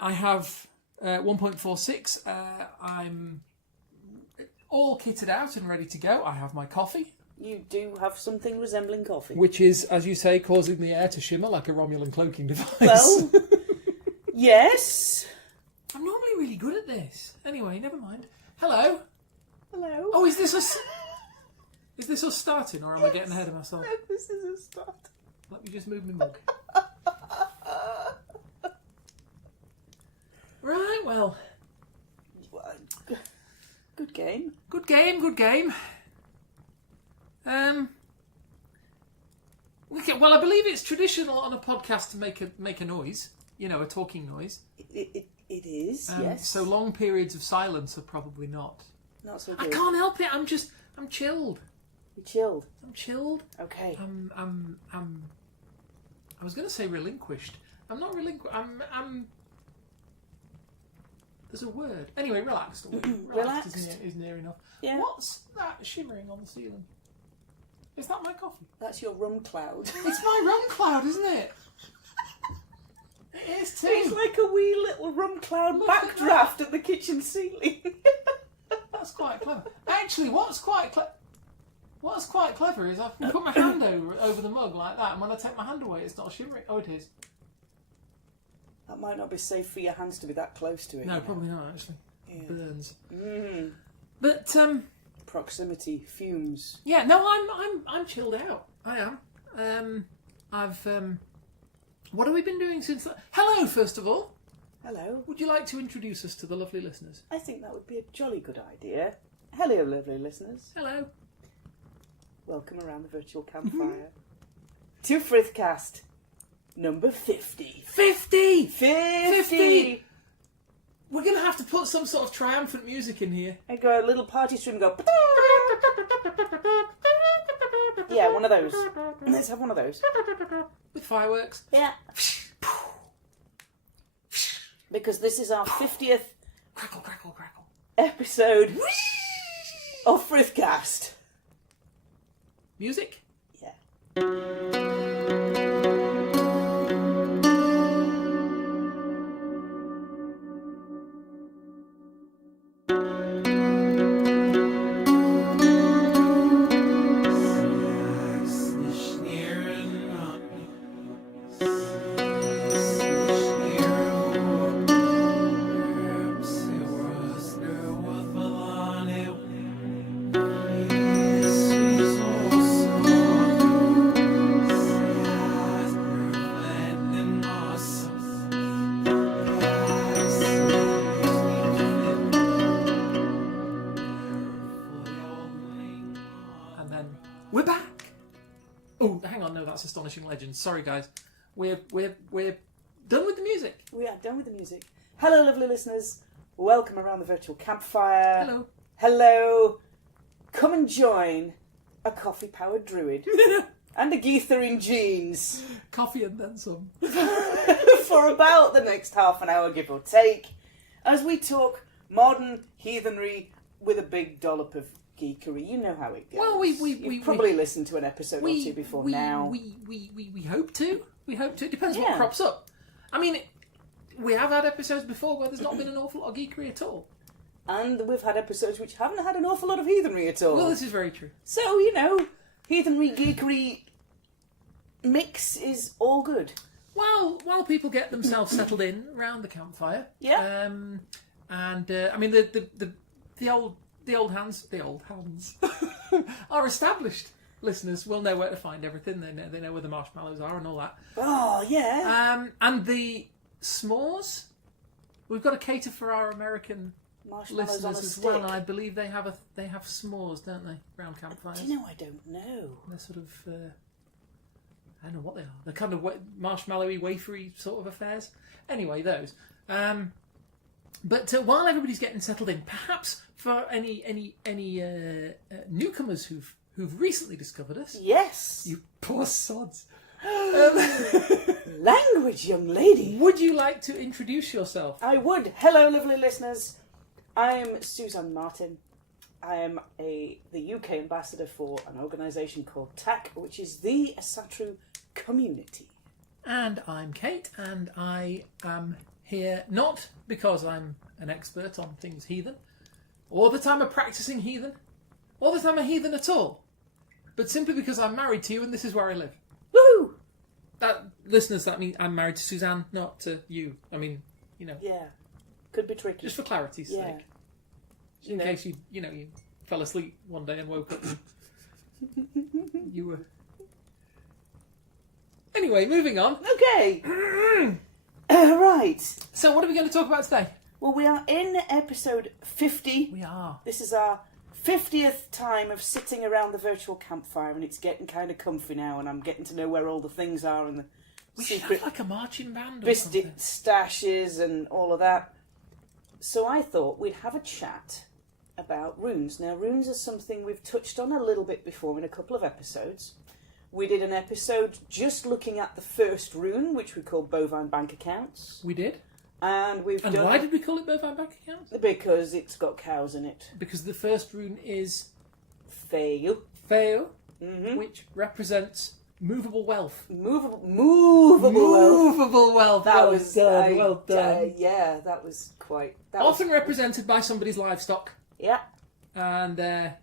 I have 1.46. I'm all kitted out and ready to go. I have my coffee. You do have something resembling coffee. Which is, as you say, causing the air to shimmer like a Romulan cloaking device. Well, yes. I'm normally really good at this. Anyway, never mind. Hello. Hello. Oh, is this us starting, or am I getting ahead of myself? No, this is a start. Let me just move my mug. Right, well. Good game. Good game, good game. Well, I believe it's traditional on a podcast to make a noise. You know, a talking noise. It is, yes. So long periods of silence are probably not. Not so good. I can't help it. I'm chilled. You're chilled. I'm chilled. Okay. I was going to say relinquished. I'm not relinquished. I'm. There's a word. Anyway, relaxed. Relaxed is near enough. Yeah. What's that shimmering on the ceiling? Is that my coffee? That's your rum cloud. It's my rum cloud, isn't it? It is too. It's like a wee little rum cloud backdraft at the kitchen ceiling. That's quite clever. Actually, what's quite clever is I can put my hand over the mug like that, and when I take my hand away, it's not shimmering. Oh, it is. That might not be safe for your hands to be that close to it. No, probably not, actually. Yeah. It burns. Mm. But Proximity fumes. yeah, no, I'm chilled out. I am. What have we been doing since? Hello, first of all. Hello. Would you like to introduce us to the lovely listeners? I think that would be a jolly good idea. Hello, lovely listeners. Hello. Welcome around the virtual campfire to Frithcast number 50. 50! 50! We're going to have to put some sort of triumphant music in here. I go a little party stream and go. Yeah, one of those. Let's have one of those. With fireworks. Yeah. Because this is our 50th Crackle, crackle, crackle. episode of Frithcast. Music? Yeah. We're back. Oh, hang on, no, that's Astonishing Legends. Sorry, guys, we're done with the music. We are done with the music. Hello, lovely listeners. Welcome around the virtual campfire. Hello. Hello. Come and join a coffee-powered druid and a geether in jeans Coffee and then some. for about the next half an hour, give or take, as we talk modern heathenry with a big dollop of geekery. You know how it goes. Well, You've probably listened to an episode or two before now. We hope to. We hope to. It depends what Yeah. crops up. I mean, we have had episodes before where there's not been an awful lot of geekery at all. And we've had episodes which haven't had an awful lot of heathenry at all. Well, this is very true. So, you know, heathenry, geekery mix is all good. While people get themselves settled in around the campfire. Yeah. I mean the old hands our established listeners will know where to find everything. They know where the marshmallows are and all that. Oh, yeah. And the s'mores, we've got to cater for our American Marshmallows on a listeners as stick. well. And I believe they have s'mores, don't they, around campfires? Do you know, I don't know. They're sort of I don't know what they are. They're kind of marshmallowy, wafery sort of affairs. Anyway, those. But while everybody's getting settled in, perhaps for any newcomers who've recently discovered us, Yes. you poor sods, Language, young lady. would you like to introduce yourself? I would. Hello, lovely listeners. I'm Suzanne Martin. I am the UK ambassador for an organisation called TAC, which is the Asatru Community. And I'm Kate, and I am here not because I'm an expert on things heathen, or that I'm a practicing heathen, or that I'm a heathen at all, but simply because I'm married to you and this is where I live. Woo! Listeners, that means I'm married to Suzanne, not to you. I mean, Yeah. Could be tricky. just for clarity's sake. In case you fell asleep one day and woke up and you were... Anyway, moving on. Okay. Right. So what are we going to talk about today? Well, we are in episode 50. We are. This is our 50th time of sitting around the virtual campfire, and it's getting kind of comfy now, and I'm getting to know where all the things are and the We should secret have like a marching band or biscuit something. stashes and all of that. So I thought we'd have a chat about runes. Now, runes are something we've touched on a little bit before in a couple of episodes. We did an episode just looking at the first rune, which we called Bovine bank accounts. We did. And done why did we call it Bovine bank accounts? Because it's got cows in it. Because the first rune is Fail. which represents movable wealth. Movable wealth. Movable wealth. That well was done. Well done. Yeah, that was quite. Often represented by somebody's livestock. Yeah. And their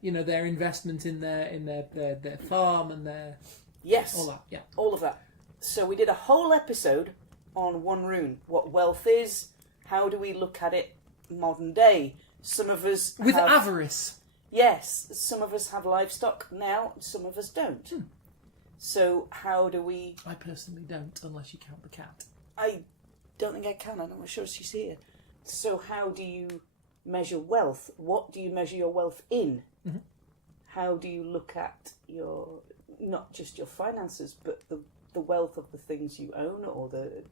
investment in their farm and their Yes. all that. Yeah. All of that. So we did a whole episode on one rune. What wealth is, how do we look at it modern day? Some of us With have, avarice. Yes, some of us have livestock now, some of us don't. So how do we... I personally don't, unless you count the cat. I don't think I can, I'm not sure she's here. So how do you measure wealth? What do you measure your wealth in? Mm-hmm. How do you look at your, not just your finances, but the wealth of the things you own or the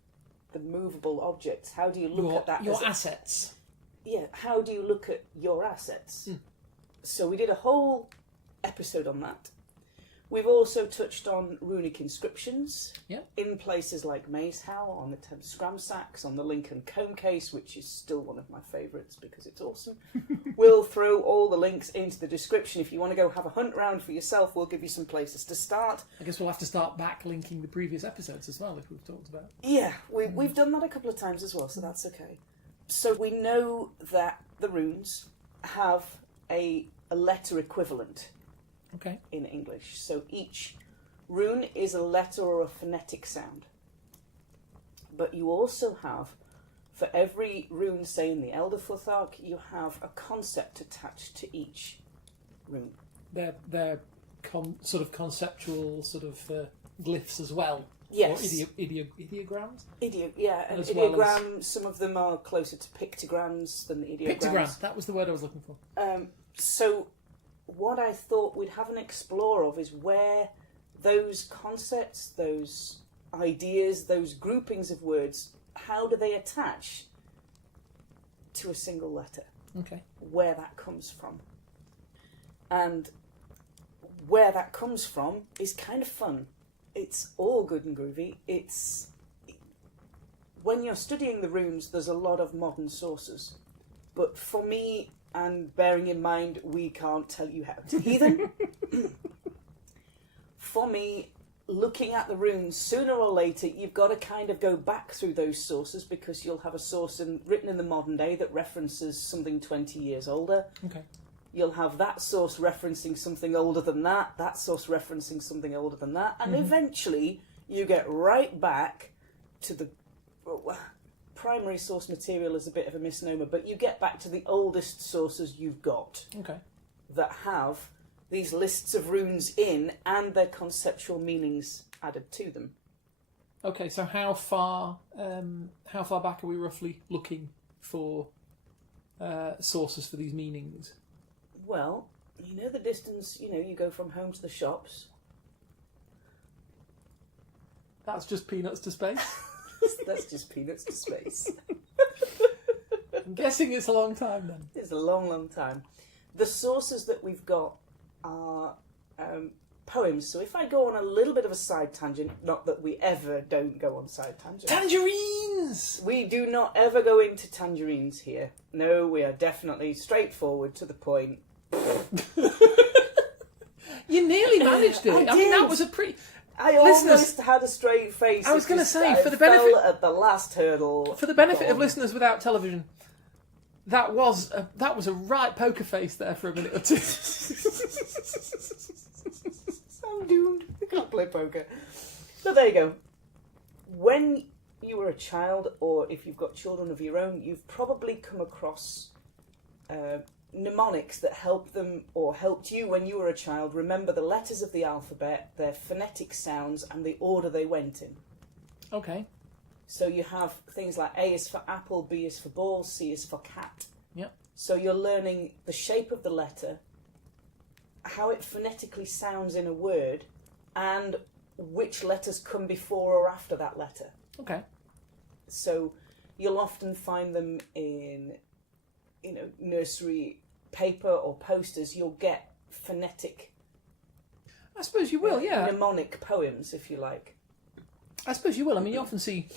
movable objects? How do you look at that? Your assets. Yeah, how do you look at your assets? So we did a whole episode on that. We've also touched on runic inscriptions in places like Mazehow, on the Thames Scram Sacks, on the Lincoln Comb Case, which is still one of my favourites because it's awesome. We'll throw all the links into the description. If you want to go have a hunt round for yourself, we'll give you some places to start. I guess we'll have to start back linking the previous episodes as well, if we've talked about. Yeah, we've done that a couple of times as well, so that's okay. So we know that the runes have a letter equivalent. Okay. In English. So each rune is a letter or a phonetic sound. But you also have, for every rune, say in the Elder Futhark, you have a concept attached to each rune. They're sort of conceptual glyphs as well. Yes. Or ideograms? And As ideogram, well as... some of them are closer to pictograms than the ideograms. Pictogram, that was the word I was looking for. So what I thought we'd have an explore of is where those concepts, those ideas, those groupings of words, how do they attach to a single letter? Okay. Where that comes from. And where that comes from is kind of fun. It's all good and groovy. When you're studying the runes, there's a lot of modern sources. But for me, and bearing in mind we can't tell you how to heathen, for me, looking at the runes, sooner or later you've got to kind of go back through those sources because you'll have a source written in the modern day that references something 20 years older. Okay. You'll have that source referencing something older than that source referencing something older than that, and eventually you get right back to the... primary source material is a bit of a misnomer, but you get back to the oldest sources you've got that have these lists of runes in and their conceptual meanings added to them. Okay, so how far back are we roughly looking for sources for these meanings? Well, you know the distance, you go from home to the shops. That's just peanuts to space? That's just peanuts to space. I'm guessing it's a long time then. It's a long, long time. The sources that we've got are poems. So if I go on a little bit of a side tangent, not that we ever don't go on side tangents. Tangerines! We do not ever go into tangerines here. No, we are definitely straightforward to the point. You nearly managed it. I mean, that was a pretty... I almost had a straight face. I was going to say, for the benefit benefit at the last hurdle. For the benefit of listeners without television, that was a right poker face there for a minute or two. I'm doomed. I can't play poker. So there you go. When you were a child, or if you've got children of your own, you've probably come across mnemonics that help them or helped you when you were a child remember the letters of the alphabet, their phonetic sounds, and the order they went in. Okay. So you have things like A is for apple, B is for ball, C is for cat. Yep. So you're learning the shape of the letter, how it phonetically sounds in a word, and which letters come before or after that letter. Okay. So you'll often find them in, nursery paper or posters. You'll get phonetic. I suppose you will, yeah. Mnemonic poems, if you like. I suppose you will. I mean, you often see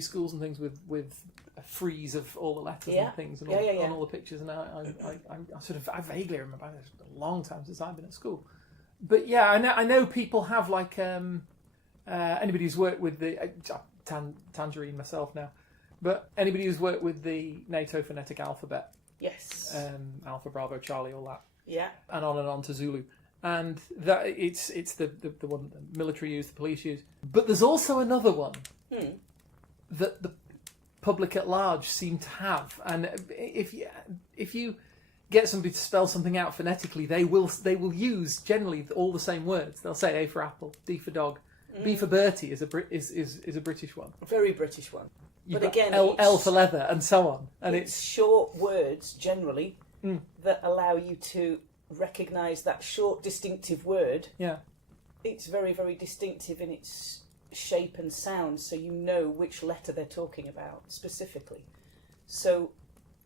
schools and things with a frieze of all the letters and things and on all the pictures. And I vaguely remember. It's a long time since I've been at school. But yeah, I know people have like anybody who's worked with the Tangerine myself now, but anybody who's worked with the NATO phonetic alphabet, yes, Alpha, Bravo, Charlie, all that, yeah, and on to Zulu, and that it's the one the military use, the police use. But there's also another one that the public at large seem to have, and if you get somebody to spell something out phonetically, they will use generally all the same words. They'll say A for apple, D for dog, B for Bertie is a British one, a very British one. You've but again, L for leather, and so on. And it's short words generally that allow you to recognise that short, distinctive word. Yeah, it's very, very distinctive in its shape and sound, so you know which letter they're talking about specifically. So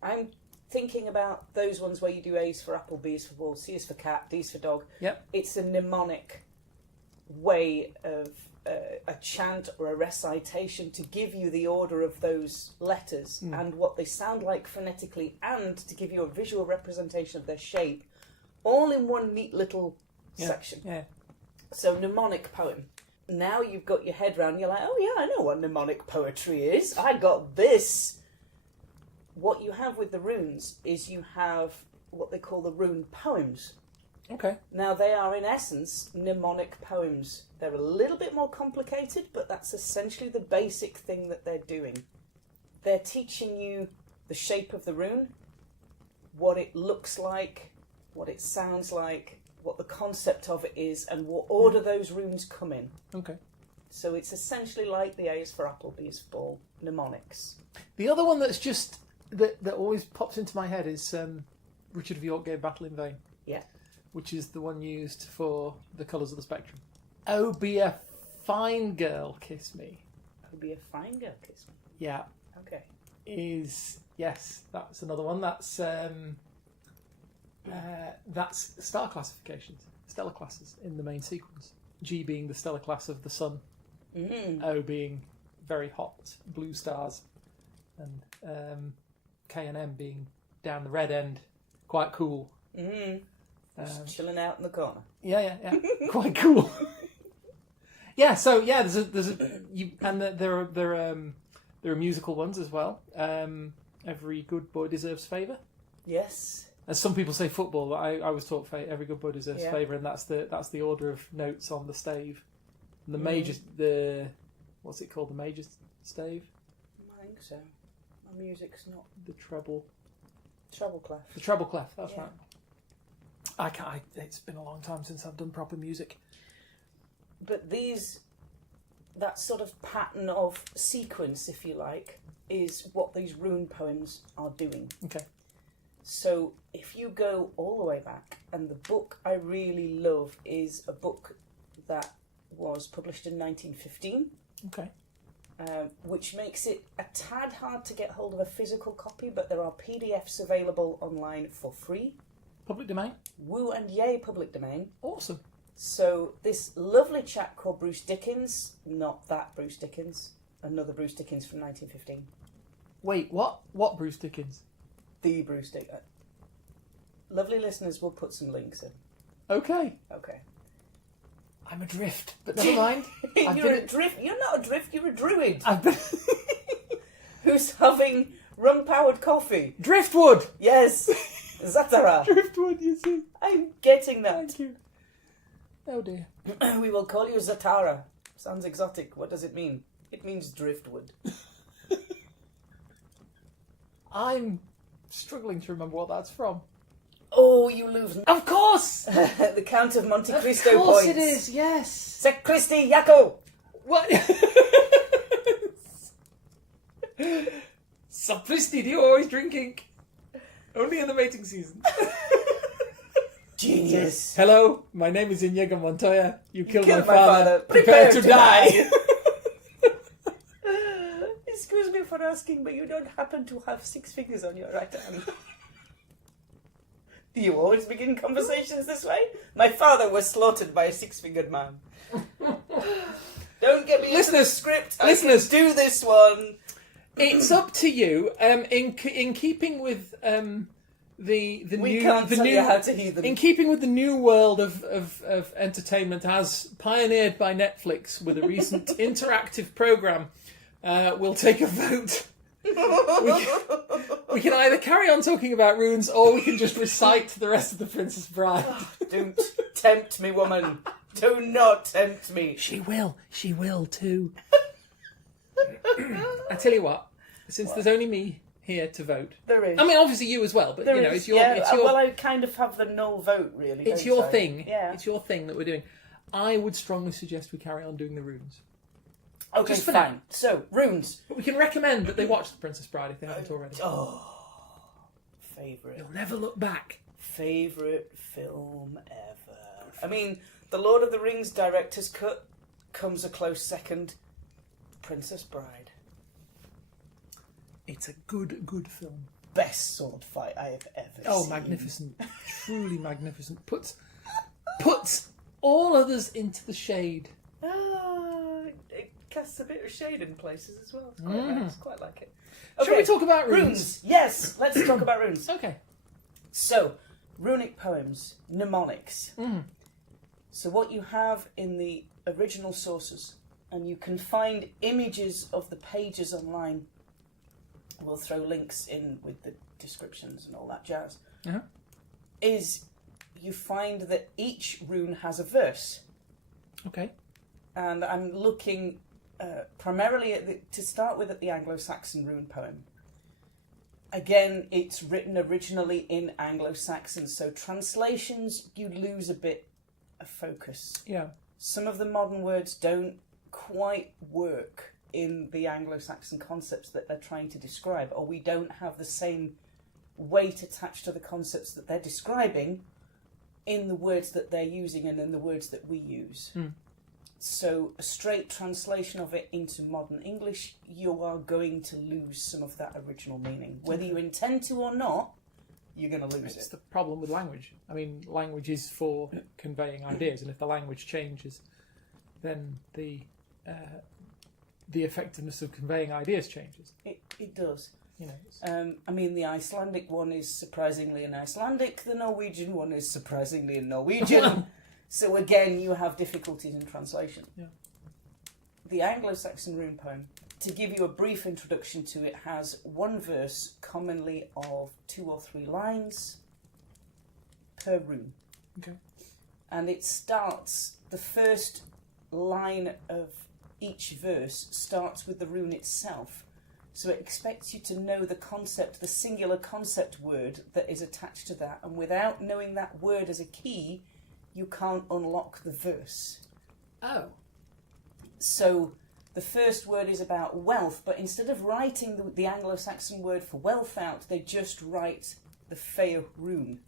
I'm thinking about those ones where you do A's for apple, B's for ball, C is for cat, D's for dog. Yep. It's a mnemonic way of a chant or a recitation to give you the order of those letters and what they sound like phonetically, and to give you a visual representation of their shape, all in one neat little section. Yeah. So mnemonic poem. Now you've got your head round, you're like, oh yeah, I know what mnemonic poetry is. I got this. What you have with the runes is you have what they call the rune poems. Okay. Now they are in essence mnemonic poems. They're a little bit more complicated, but that's essentially the basic thing that they're doing. They're teaching you the shape of the rune, what it looks like, what it sounds like, what the concept of it is, and what order those runes come in. Okay. So it's essentially like the A is for apple, B is for ball, mnemonics. The other one that's just that always pops into my head is Richard of York gave battle in vain. Yeah. Which is the one used for the colours of the spectrum. Oh, be a fine girl, kiss me. Oh, be a fine girl, kiss me. Yeah. Okay. Yes, that's another one. That's star classifications, stellar classes in the main sequence. G being the stellar class of the sun. O being very hot blue stars, and K and M being down the red end, quite cool. Just chilling out in the corner. Yeah, quite cool. Yeah, so yeah, there are musical ones as well. Every good boy deserves favour. Yes. As some people say, football. But I was taught every good boy deserves favour, and that's the order of notes on the stave. And the major, what's it called? The major stave. I think so. My music's not the treble. Treble clef. The treble clef. That's right. It's been a long time since I've done proper music. But that sort of pattern of sequence, if you like, is what these rune poems are doing. Okay. So if you go all the way back, and the book I really love is a book that was published in 1915. Okay. Which makes it a tad hard to get hold of a physical copy, but there are PDFs available online for free. Public domain? Woo and yay, public domain. Awesome. So this lovely chap called Bruce Dickens, not that Bruce Dickens, another Bruce Dickens from 1915. Wait, what? What Bruce Dickens? The Bruce Dickens. Lovely listeners will put some links in. Okay. Okay. I'm adrift, but never mind. You're adrift. You're not adrift. You're a druid I've been... who's having rum-powered coffee. Driftwood! Yes, Zatara. Driftwood, you see. I'm getting that. Thank you. Oh dear. We will call you Zatara. Sounds exotic. What does it mean? It means driftwood. I'm struggling to remember what that's from. Oh, you lose. Of course! The Count of Monte Cristo Of course points. it is, yes. Sacristi Yako. What? Sapristi, do you always drinking? Only in the mating season. Genius. Hello, my name is Inigo Montoya. You killed my my father. father. Prepare to die. Excuse me for asking, but you don't happen to have 6 fingers on your right hand. Do you always begin conversations this way? My father was slaughtered by a 6-fingered man. Don't get me into the script. Listeners, I can do this one. It's up to you. In keeping with the We new can't the tell new you how to hear them. in keeping with the new world of entertainment as pioneered by Netflix with a recent interactive program, we'll take a vote. We can either carry on talking about runes or we can just recite the rest of the Princess Bride. Don't tempt me, woman. Do not tempt me. She will too. I tell you what, since there's only me here to vote. There is. I mean, obviously you as well, but There you know, is, it's your well, I kind of have the no vote, really. it's don't your I? thing. Yeah. It's your thing that we're doing. I would strongly suggest we carry on doing the runes. Okay, Just for fine. now. So, runes. But we can recommend that they watch The Princess Bride if they haven't already. Favourite. You'll never look back. Favourite film ever. I mean, the Lord of the Rings director's cut comes a close second. Princess Bride. It's a good film. Best sword fight I have ever seen. Oh, magnificent. Truly magnificent. Puts all others into the shade. It casts a bit of shade in places as well. It's quite nice. Quite like it. Shall we talk about runes? Yes, let's talk about runes. Okay. So, runic poems, mnemonics. So what you have in the original sources, and you can find images of the pages online. We'll throw links in with the descriptions and all that jazz. Is you find that each rune has a verse. Okay. And I'm looking primarily to start with at the Anglo-Saxon rune poem. Again, it's written originally in Anglo-Saxon, so translations, you lose a bit of focus. Yeah. Some of the modern words don't quite work in the Anglo-Saxon concepts that they're trying to describe, or we don't have the same weight attached to the concepts that they're describing in the words that they're using and in the words that we use. So a straight translation of it into modern English, you are going to lose some of that original meaning. Whether you intend to or not, you're going to lose It's it. the problem with language. I mean, language is for conveying ideas, and if the language changes, then the effectiveness of conveying ideas changes. It does. You know. I mean, the Icelandic one is surprisingly in Icelandic. The Norwegian one is surprisingly in Norwegian. So again, you have difficulties in translation. Yeah. The Anglo-Saxon rune poem, to give you a brief introduction to it, has one verse, commonly of 2 or 3 lines per rune. Okay. And it starts, the first line of each verse starts with the rune itself. So it expects you to know the concept, the singular concept word that is attached to that. And without knowing that word as a key, you can't unlock the verse. Oh. So the first word is about wealth, but instead of writing the Anglo-Saxon word for wealth out, they just write the Fey rune.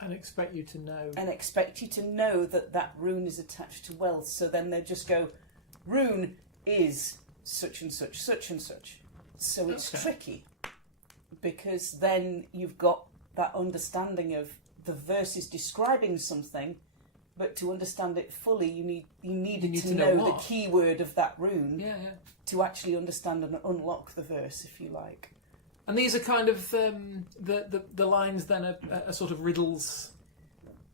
And expect you to know. And expect you to know that that rune is attached to wealth. So then they just go, rune is such and such, such and such. So it's tricky, because then you've got that understanding of the verse is describing something, but to understand it fully, you need to know the key word of that rune to actually understand and unlock the verse, if you like. And these are kind of the lines then are sort of riddles.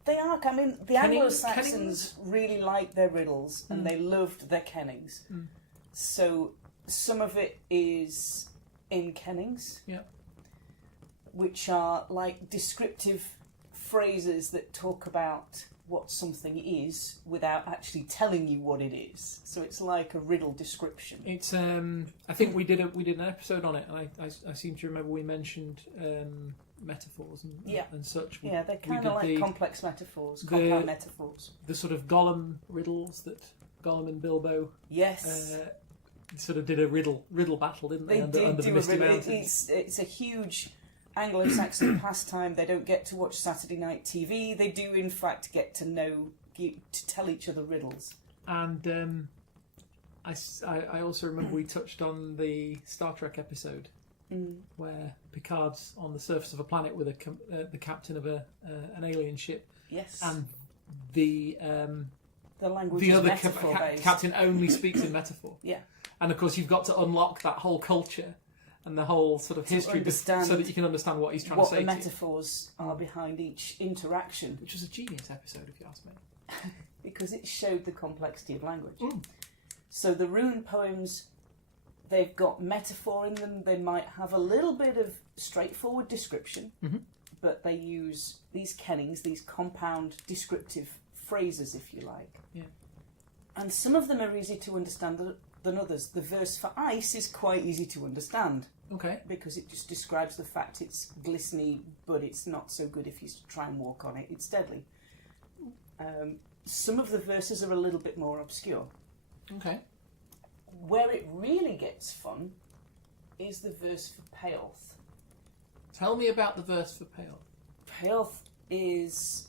They are. I mean, the Kennings? Anglo-Saxons really liked their riddles and they loved their kennings. So some of it is in kennings, which are like descriptive phrases that talk about what something is without actually telling you what it is. So it's like a riddle description. It's I think we did an episode on it, and I seem to remember we mentioned metaphors and such. Yeah, they're kind of like complex metaphors, compound metaphors. The sort of Gollum riddles that Gollum and Bilbo sort of did a riddle battle, didn't they? Under the Misty Mountains. It's a huge Anglo-Saxon pastime. They don't get to watch Saturday night TV. They do, in fact, get to tell each other riddles. And I also remember we touched on the Star Trek episode where Picard's on the surface of a planet with the captain of an alien ship. Yes. And the language the is other metaphor-based. captain only speaks in metaphor. Yeah. And of course, you've got to unlock that whole culture and the whole sort of history so that you can understand what he's trying to say. What the metaphors are behind each interaction. Which was a genius episode, if you ask me. Because it showed the complexity of language. So the rune poems, they've got metaphor in them. They might have a little bit of straightforward description, but they use these kennings, these compound descriptive phrases, if you like. Yeah. And some of them are easy to understand than others. The verse for ice is quite easy to understand. Okay. Because it just describes the fact it's glistening, but it's not so good if you try and walk on it. It's deadly. Some of the verses are a little bit more obscure. Okay. Where it really gets fun is the verse for Payoth. Tell me about the verse for Payoth. Payoth is...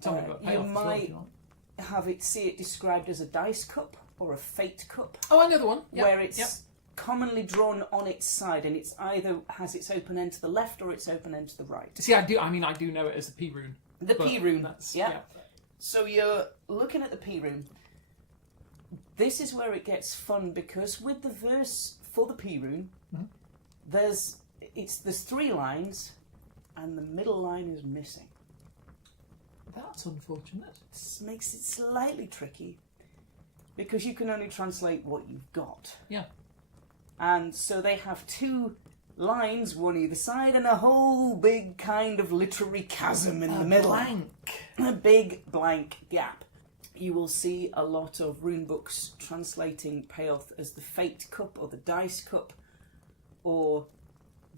Tell me about Payoth you as well, might if you want. see it described as a dice cup or a fate cup. Oh, I know the one. Yep. Where it's commonly drawn on its side, and it's either has its open end to the left or its open end to the right. See, I do know it as the P rune. The P rune, yeah. So you're looking at the P rune. This is where it gets fun, because with the verse for the P rune, there's 3 lines, and the middle line is missing. That's unfortunate. This makes it slightly tricky, because you can only translate what you've got. Yeah. And so they have 2 lines, one either side, and a whole big kind of literary chasm in the middle. A big blank gap. You will see a lot of rune books translating Payoth as the fate cup or the dice cup or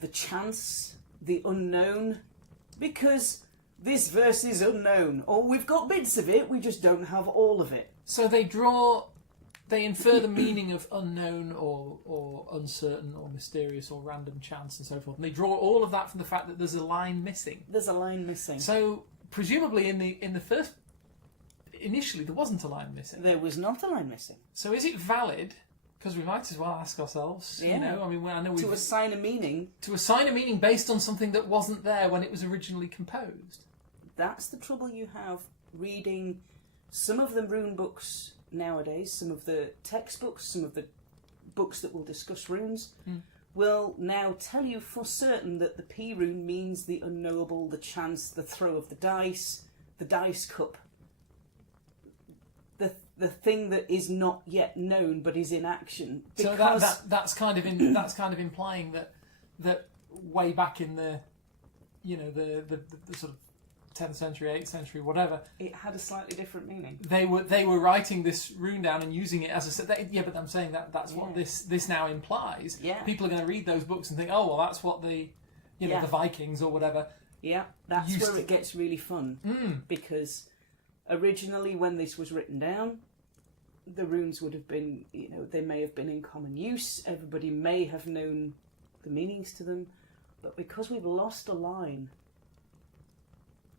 the chance, the unknown, because this verse is unknown, or we've got bits of it, we just don't have all of it. So they infer the meaning of unknown or uncertain or mysterious or random chance and so forth. And they draw all of that from the fact that there's a line missing. There's a line missing. So presumably in the first, initially there wasn't a line missing. There was not a line missing. So is it valid? Because we might as well ask ourselves, I know to assign a meaning. To assign a meaning based on something that wasn't there when it was originally composed. That's the trouble you have reading some of the rune books nowadays, some of the textbooks, some of the books that will discuss runes, will now tell you for certain that the P rune means the unknowable, the chance, the throw of the dice cup, the thing that is not yet known but is in action. Because so that's kind of implying that way back in the the sort of 10th century, 8th century, whatever, it had a slightly different meaning. They were writing this rune down and using it as a set. But I'm saying that's what this now implies. Yeah. People are going to read those books and think, oh well, that's what the Vikings or whatever. Yeah, that's where it gets really fun because originally when this was written down, the runes would have been, they may have been in common use. Everybody may have known the meanings to them, but because we've lost a line,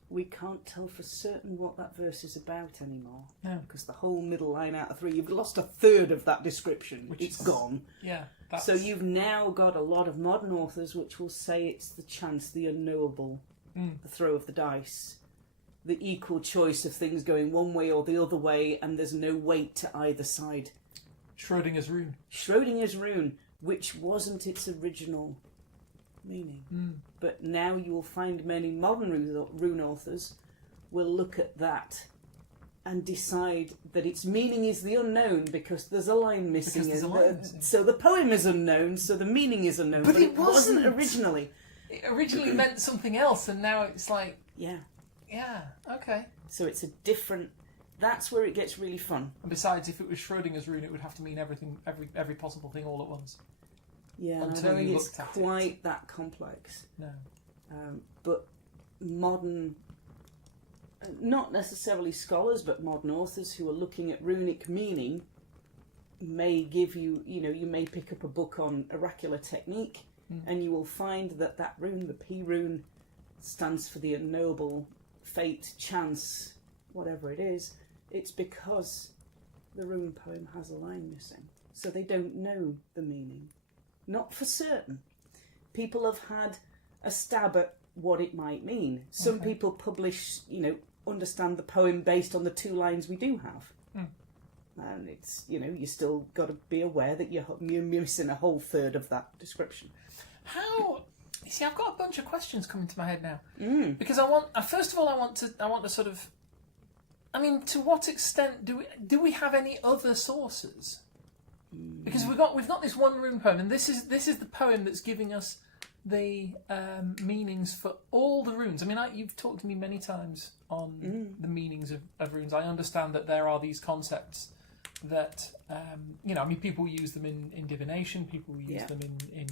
we can't tell for certain what that verse is about anymore. No. Because the whole middle line out of 3, you've lost a third of that description. It's gone. Yeah. So you've now got a lot of modern authors which will say it's the chance, the unknowable, the throw of the dice, the equal choice of things going one way or the other way, and there's no weight to either side. Schrodinger's rune. Schrodinger's rune, which wasn't its original meaning. But now you will find many modern rune authors will look at that and decide that its meaning is the unknown because there's a line missing. So the poem is unknown, so the meaning is unknown. But it wasn't originally. It originally meant something else, and now it's like... Yeah. Yeah, okay. So it's a different... That's where it gets really fun. And besides, if it was Schrödinger's rune, it would have to mean everything, every possible thing all at once. Yeah, I don't think it's quite that complex. No. But modern... Not necessarily scholars, but modern authors who are looking at runic meaning may give you, you may pick up a book on oracular technique and you will find that rune, the P rune, stands for the unknowable, fate, chance, whatever it is. It's because the rune poem has a line missing. So they don't know the meaning. Not for certain. People have had a stab at what it might mean. Some people publish, understand the poem based on the 2 lines we do have. And it's, you still got to be aware that you're missing a whole third of that description. How... You see, I've got a bunch of questions coming to my head now. Because first of all, I want to sort of... I mean, to what extent do we have any other sources? Because we've got this one rune poem, and this is the poem that's giving us the meanings for all the runes. I mean, you've talked to me many times on the meanings of runes. I understand that there are these concepts that people use them in divination. People use them in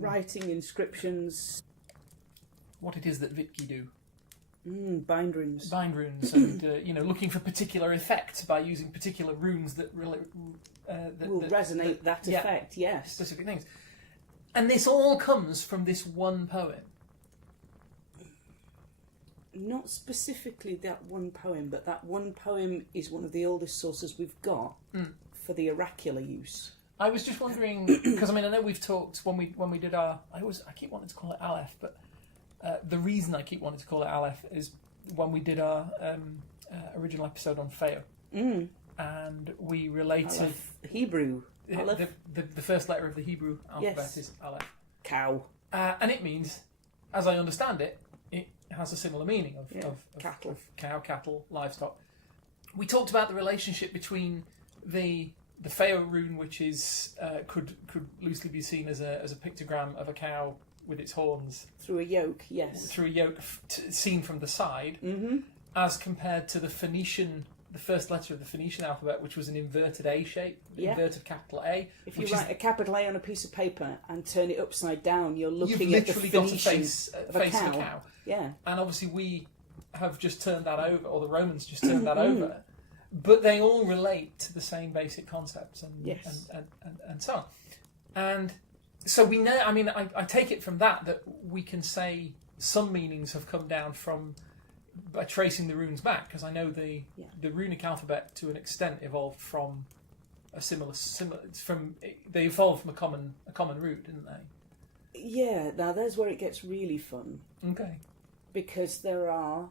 writing inscriptions. What it is that Vitki do. Bind runes. And looking for particular effects by using particular runes that will resonate that effect. Yes, specific things. And this all comes from this one poem. Not specifically that one poem, but that one poem is one of the oldest sources we've got for the oracular use. I was just wondering because I know we've talked when we did our. I keep wanting to call it Aleph, but. The reason I keep wanting to call it Aleph is when we did our original episode on Feo, and we related Aleph, Hebrew. Aleph. The first letter of the Hebrew alphabet is Aleph. Cow. And it means, as I understand it, it has a similar meaning of cattle, cow, cattle, livestock. We talked about the relationship between the Feo rune, which is could loosely be seen as a pictogram of a cow with its horns through a yoke, yes. Through a yoke seen from the side, as compared to the first letter of the Phoenician alphabet, which was an inverted A shape, inverted capital A. If you write a capital A on a piece of paper and turn it upside down, you're looking at the Phoenician of a cow. Yeah. And obviously we have just turned that over, or the Romans just turned that over. But they all relate to the same basic concepts and so on. And so we know, I take it from that we can say some meanings have come down by tracing the runes back, because I know the runic alphabet to an extent evolved from a similar they evolved from a common root, didn't they? Yeah, now there's where it gets really fun. Okay. Because there are,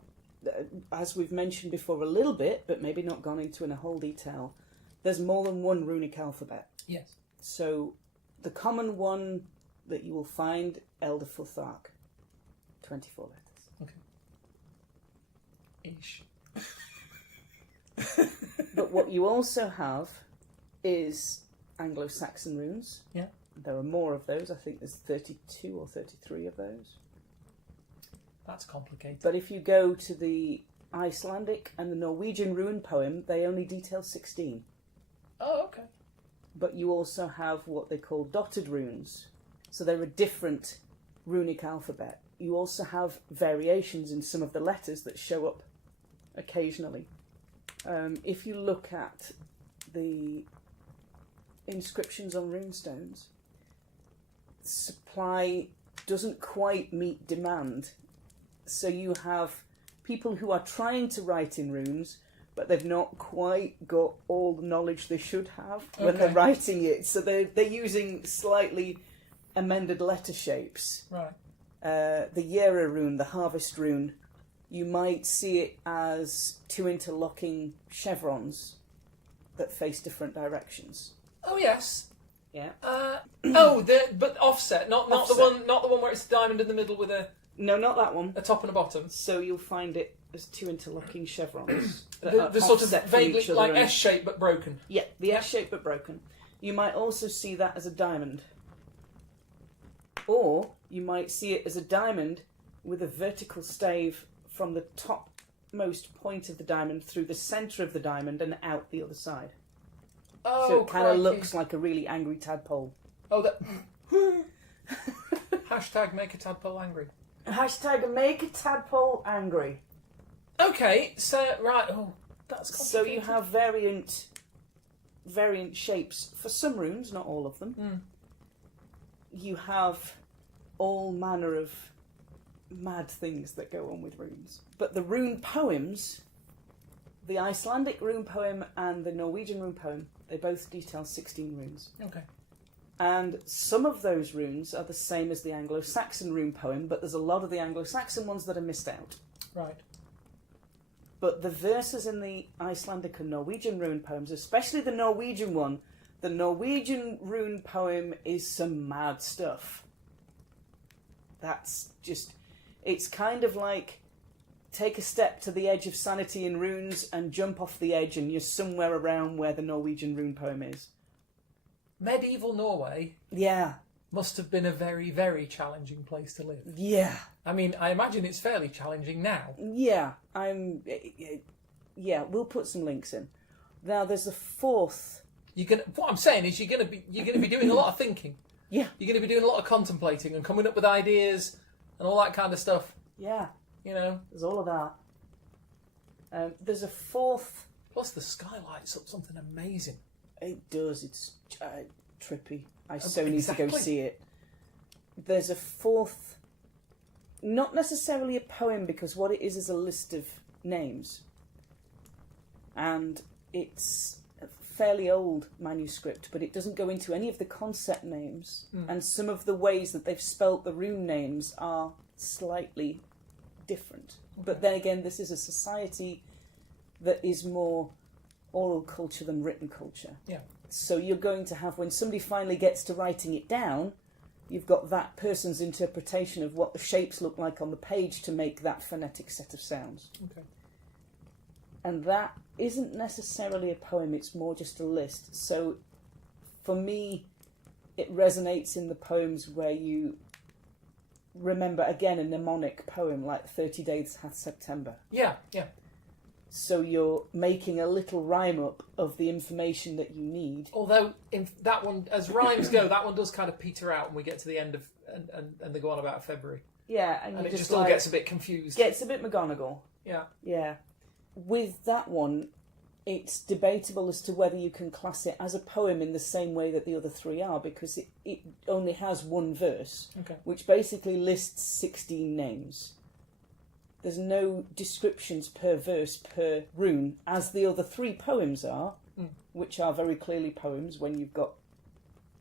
as we've mentioned before a little bit, but maybe not gone into in a whole detail, there's more than one runic alphabet. Yes. So the common one that you will find, Elder Futhark, 24 letters. Okay. Ish. But what you also have is Anglo-Saxon runes. Yeah. There are more of those. I think there's 32 or 33 of those. That's complicated. But if you go to the Icelandic and the Norwegian rune poem, they only detail 16. Oh, okay. But you also have what they call dotted runes. So they're a different runic alphabet. You also have variations in some of the letters that show up occasionally. If you look at the inscriptions on runestones, supply doesn't quite meet demand. So you have people who are trying to write in runes, but they've not quite got all the knowledge they should have when they're writing it. So they're using slightly amended letter shapes. Right. The Yera rune, the harvest rune, you might see it as 2 interlocking chevrons that face different directions. Oh yes. Yeah. But offset, not the one where it's a diamond in the middle with a No, not that one. A top and a bottom. So you'll find it as two interlocking chevrons. The sort of vaguely like and... S-shape but broken. Yeah, the S-shape but broken. You might also see that as a diamond. Or you might see it as a diamond with a vertical stave from the topmost point of the diamond through the centre of the diamond and out the other side. Oh, so it kind of crikey. looks like a really angry tadpole. Oh, that... Hashtag make a tadpole angry. Hashtag make a tadpole angry. Okay, so, right, oh, that's complicated. So you have variant shapes for some runes, not all of them. Mm. You have all manner of mad things that go on with runes. But the rune poems, the Icelandic rune poem and the Norwegian rune poem, they both detail 16 runes. Okay. And some of those runes are the same as the Anglo-Saxon rune poem, but there's a lot of the Anglo-Saxon ones that are missed out. Right. But the verses in the Icelandic and Norwegian rune poems, especially the Norwegian one, the Norwegian rune poem is some mad stuff. That's just... It's kind of like take a step to the edge of sanity in runes and jump off the edge and you're somewhere around where the Norwegian rune poem is. Medieval Norway... Yeah. Must have been a very, very challenging place to live. Yeah. I mean, I imagine it's fairly challenging now. Yeah. Yeah, we'll put some links in. Now, there's a fourth... What I'm saying is you're going to be doing a lot of thinking. Yeah. You're going to be doing a lot of contemplating and coming up with ideas and all that kind of stuff. Yeah. You know? There's all of that. There's a fourth... Plus the sky lights up something amazing. It does. It's trippy. I so need to go see it. There's a fourth... Not necessarily a poem, because what it is a list of names. And it's a fairly old manuscript, but it doesn't go into any of the concept names. Mm. And some of the ways that they've spelt the rune names are slightly different. Okay. But then again, this is a society that is more oral culture than written culture. Yeah. So you're going to have, when somebody finally gets to writing it down, you've got that person's interpretation of what the shapes look like on the page to make that phonetic set of sounds. Okay. And that isn't necessarily a poem, it's more just a list. So for me, it resonates in the poems where you remember, again, a mnemonic poem like 30 Days Hath September. Yeah, yeah. So you're making a little rhyme up of the information that you need. Although, in that one, as rhymes go, that one does kind of peter out when we get to the end of, and they go on about February. Yeah, and it just all gets a bit confused. Gets a bit McGonagall. Yeah. Yeah. With that one, it's debatable as to whether you can class it as a poem in the same way that the other three are, because it only has one verse, okay, which basically lists 16 names. There's no descriptions per verse per rune, as the other three poems are, which are very clearly poems when you've got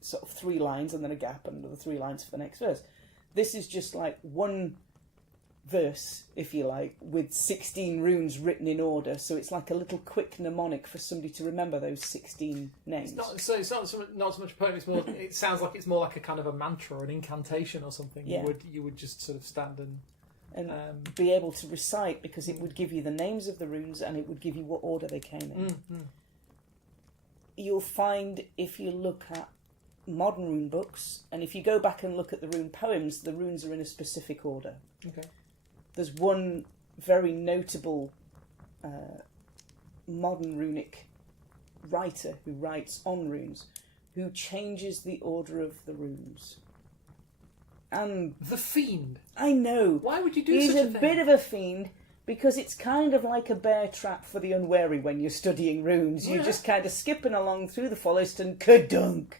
sort of 3 lines and then a gap and another 3 lines for the next verse. This is just like one verse, if you like, with 16 runes written in order, so it's like a little quick mnemonic for somebody to remember those 16 names. It's not so much a poem, it's more, it sounds like it's more like a kind of a mantra or an incantation or something. Yeah. You would just sort of stand and be able to recite, because it would give you the names of the runes and it would give you what order they came in. You'll find, if you look at modern rune books, and if you go back and look at the rune poems, the runes are in a specific order. Okay. There's one very notable modern runic writer who writes on runes, who changes the order of the runes. And the fiend. I know. Why would you do He's such a a thing? bit of a fiend, because it's kind of like a bear trap for the unwary when you're studying runes. You're just kind of skipping along through the forest and kadunk!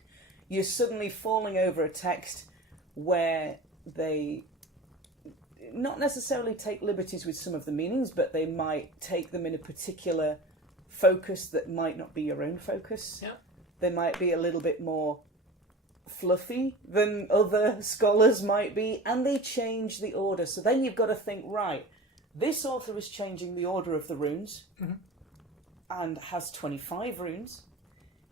You're suddenly falling over a text where they not necessarily take liberties with some of the meanings, but they might take them in a particular focus that might not be your own focus. Yeah. They might be a little bit more fluffy than other scholars might be, and they change the order. So then you've got to think, right, this author is changing the order of the runes and has 25 runes.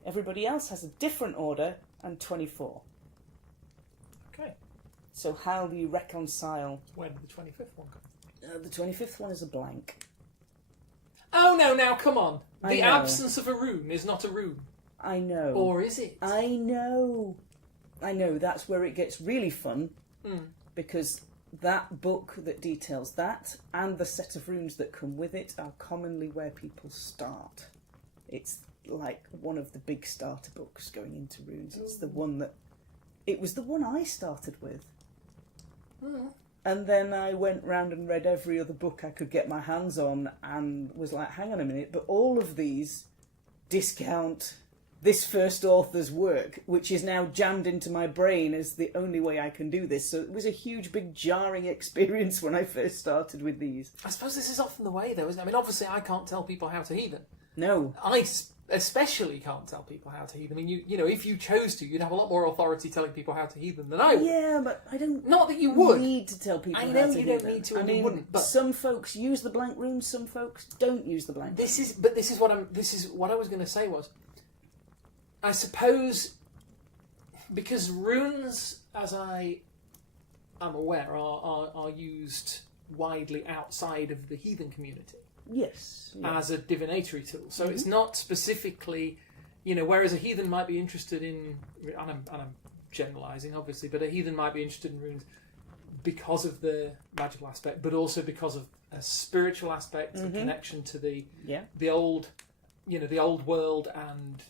Everybody else has a different order and 24. Okay. So how do you reconcile... When did the 25th one come? The 25th one is a blank. Oh, no, now, come on. I The know. absence of a rune is not a rune. I know. Or is it? I know. That's where it gets really fun. Because that book that details that and the set of runes that come with it are commonly where people start. It's like one of the big starter books going into runes. It's the one that... It was the one I started with. And then I went round and read every other book I could get my hands on and was like, hang on a minute, but all of these discount this first author's work, which is now jammed into my brain as the only way I can do this. So it was a huge, big, jarring experience when I first started with these. I suppose this is often the way, though, isn't it? I mean, obviously, I can't tell people how to heathen. No. I especially can't tell people how to heathen. I mean, you know, if you chose to, you'd have a lot more authority telling people how to heathen than I would. Yeah, but I don't... Not that you would. Need to tell people I how know to you do don't them. need to, and I you mean, wouldn't, but... some folks use the blank runes, some folks don't use the blank runes. This is what I was going to say was, I suppose, because runes, as I am aware, are used widely outside of the heathen community. Yes. Yeah. As a divinatory tool. So it's not specifically, you know, whereas a heathen might be interested in, and I'm generalising obviously, but a heathen might be interested in runes because of the magical aspect, but also because of a spiritual aspect, a connection to the old, you know, the old world, and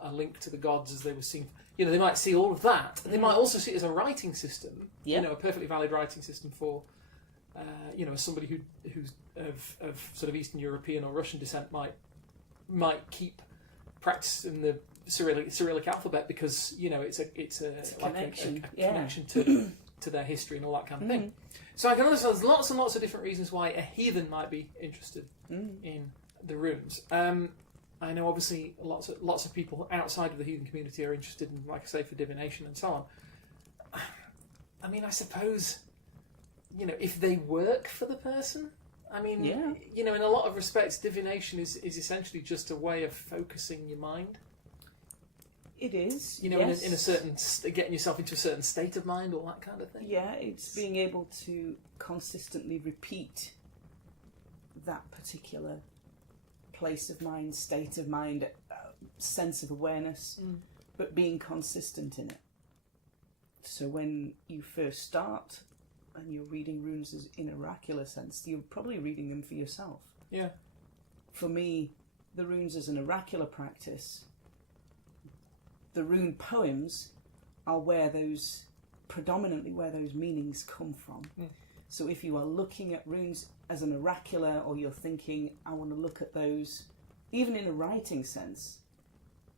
a link to the gods as they were seen. You know, they might see all of that. And they might also see it as a writing system, you know, a perfectly valid writing system for, you know, somebody who's of sort of Eastern European or Russian descent might keep practicing the Cyrillic alphabet because, you know, it's a connection, a connection to their history and all that kind of thing. So I can understand there's lots and lots of different reasons why a heathen might be interested in the runes. I know obviously lots of people outside of the heathen community are interested in, like I say, for divination and so on. I mean, I suppose, you know, if they work for the person, I mean, you know, in a lot of respects, divination is essentially just a way of focusing your mind. It is, you know, yes. in a certain, getting yourself into a certain state of mind, all that kind of thing. Yeah, it's being able to consistently repeat that particular place of mind, state of mind, sense of awareness, but being consistent in it. So when you first start and you're reading runes as in an oracular sense, you're probably reading them for yourself. Yeah. For me, the runes as an oracular practice, the rune poems are predominantly where those meanings come from. So if you are looking at runes as an oracular, or you're thinking, I want to look at those, even in a writing sense,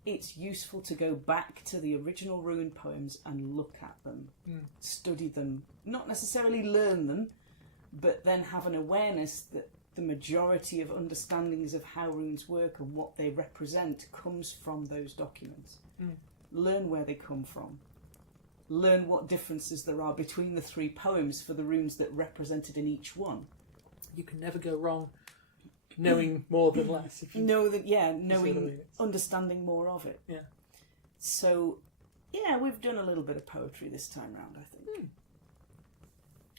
it's useful to go back to the original rune poems and look at them, study them, not necessarily learn them, but then have an awareness that the majority of understandings of how runes work and what they represent comes from those documents. Learn where they come from. Learn what differences there are between the three poems for the runes that represented in each one. You can never go wrong knowing more than less. If you knowing, understanding more of it. Yeah. So, yeah, we've done a little bit of poetry this time round, I think.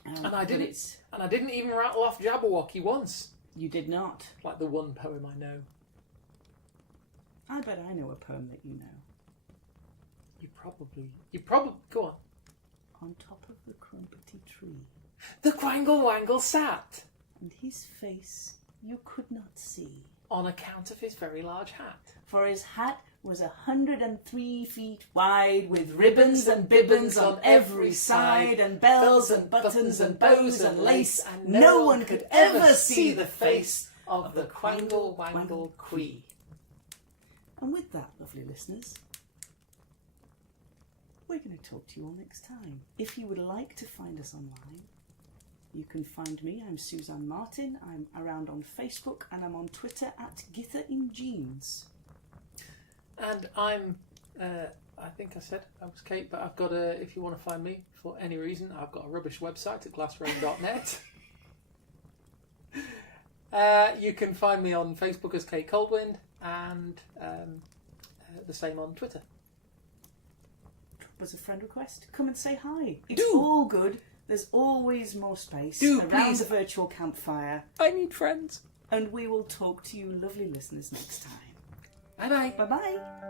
And I didn't even rattle off Jabberwocky once. You did not. Like the one poem I know. I bet I know a poem that you know. You probably go on. On top of the crumpety tree, the Quangle Wangle sat, and his face you could not see, on account of his very large hat. For his hat was 103 feet wide, with ribbons and bibbons on every side, and bells and buttons and bows and lace, and no one could ever see the face of the Quangle Wangle Quee. And with that, lovely listeners, we're going to talk to you all next time. If you would like to find us online, you can find me. I'm Suzanne Martin. I'm around on Facebook, and I'm on Twitter at GitherInJeans. And I'm, I think I said I was Kate, but I've got if you want to find me for any reason, I've got a rubbish website at glassrain.net. You can find me on Facebook as Kate Coldwind, and the same on Twitter. us a friend request. Come and say hi. It's Do. all good. There's always more space around please. the virtual campfire. I need friends. And we will talk to you lovely listeners next time. Bye-bye. Bye-bye.